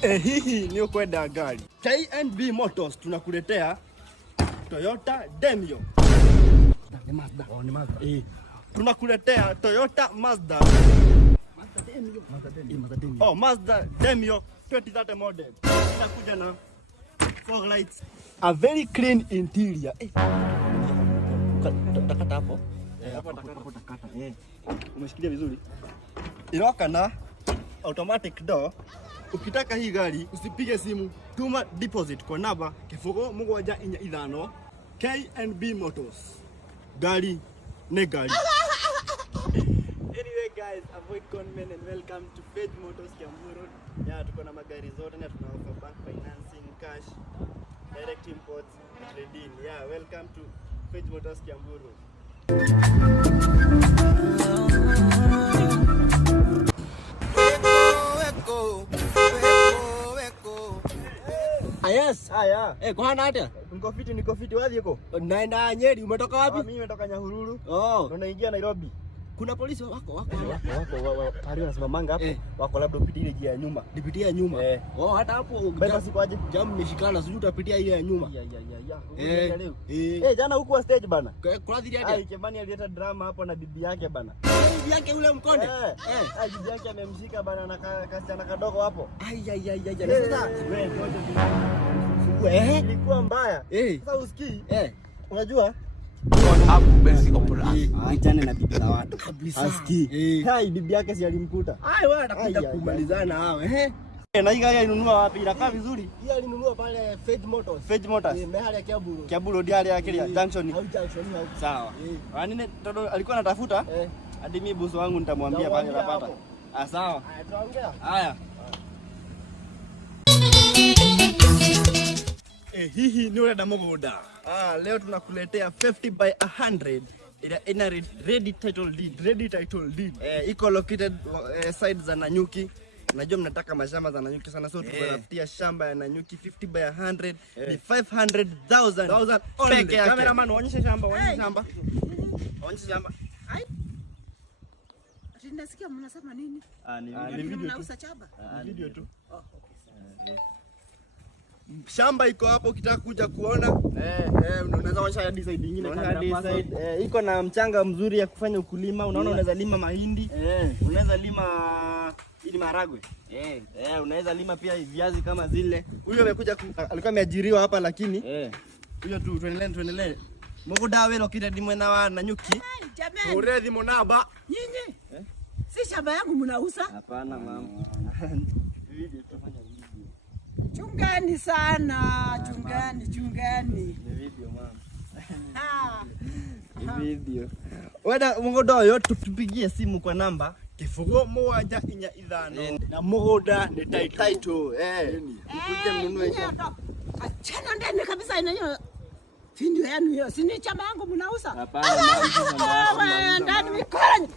Hii ni kwenda gari. K&B Motors tunakuletea Toyota Demio. Ni Mazda. Ni Mazda. Tunakuletea Toyota Mazda. Mazda Demio 2030 model. Inakuja na fog lights, a very clean interior. Takata hapo. Hapo takata. Umeshikilia vizuri. Iroka na automatic door. Ukitaka hii gari usipige simu, tuma deposit kwa namba 0745. K&B Motors. Gari ne gari. Anyway guys, avoid conmen and welcome to Page Motors Kiambu Road. Yeah, tuko na magari zote na tuna offer bank financing, cash, direct imports, trade-in. Yeah, welcome to Page Motors Kiambu Road. Yes, haya. Kwa hata? Niko fiti wapi yuko? Naenda Nyeri, umetoka wapi? Mimi nimetoka Nyahururu. Na naingia Nairobi. Kuna polisi wako. Pale wanasimamanga hapo. Wako labda upitie ile njia ya nyuma. Nipitia nyuma. Hata hapo basi sikoaje? Jamu nimeshikana, sijui utapitia ile ya nyuma. Jana huko stage bana. Kwa dhidi hadi. Kemani alileta drama hapo na bibi yake bana. Bibi yake yule mkonde. Bibi yake amemshika bana na kasichana kadogo hapo. Sasa wewe ilikuwa mbaya. Sasa usikii? Unajua? Achane na bibi la watu kabisa. Asikii. Bibi yake si alimkuta. Wewe atakuja kumalizana hao. Na hii gari alinunua wapi? Inakaa vizuri. Hii alinunua pale Page Motors. Page Motors. Mahali ya Kiambu. Kiambu ndio ya kile junction. Au junction au. Sawa. Nini todo alikuwa anatafuta? Hadi mimi bosi wangu nitamwambia pale napata. Sawa. Haya tuongea. Haya. Hii ni ule damogoda. Leo tunakuletea 50 by 100 ina ready title deed. Iko located side za Nanyuki. Najua mnataka mashamba za Nanyuki sana, so tunafutia shamba ya Nanyuki 50 by 100 ni 500,000 peke yake. Cameraman onyesha shamba, Onyesha shamba. Nasikia mnasema nini? Ni video mnauza chamba. Video tu. Shamba iko hapo, ukitaka kuja kuona unaweza onyesha hadi side nyingine iko na mchanga mzuri ya kufanya ukulima. Unaona, unaweza lima mahindi, unaweza lima ili maharagwe, unaweza lima pia viazi kama zile. Huyo amekuja alikuwa ameajiriwa hapa, lakini huyo tu tuendelee. Mungu dawe lokita dimwe na Nanyuki. Jamani. Uredhi monaba. Nyinyi. Si shamba yangu mnauza? Hapana mama. Video tufanya video. Chungani sana, chungani. Ni video mama. Video. Weda Mungu dawe tupigie simu kwa namba 0745 na mugoda ni title. Ukuje mnunue shamba. Achana ndani kabisa inayo. Findio yenu hiyo, si ni chama yangu mnauza? Hapana mama, ndani mikorani.